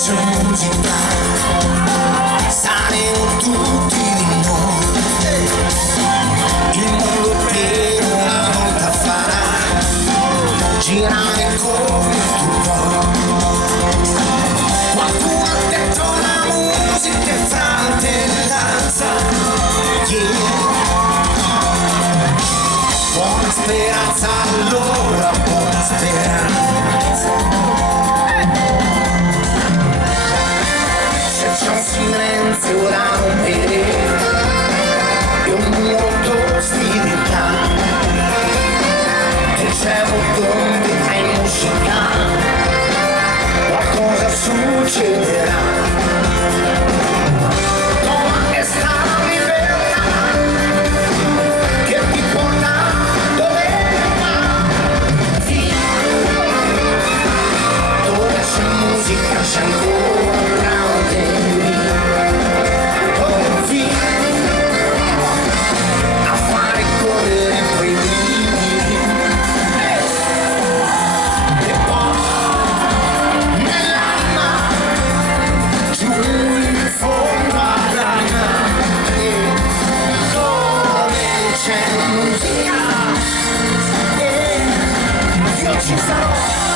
c'è musica, saremo tutti di noi. Il mondo per una volta farà girare come tu vuoi. Qualcuno ha detto la musica è fratellanza, buona speranza, allora buona speranza. Se c'è un silenzio da rompere e un muro d'ostilità, e c'è d'ombra in musica, qualcosa succederà. C'è ancora un a fare correre quei brividi e poi nell'anima giù in fondo alla nave dove c'è musica io ci sarò.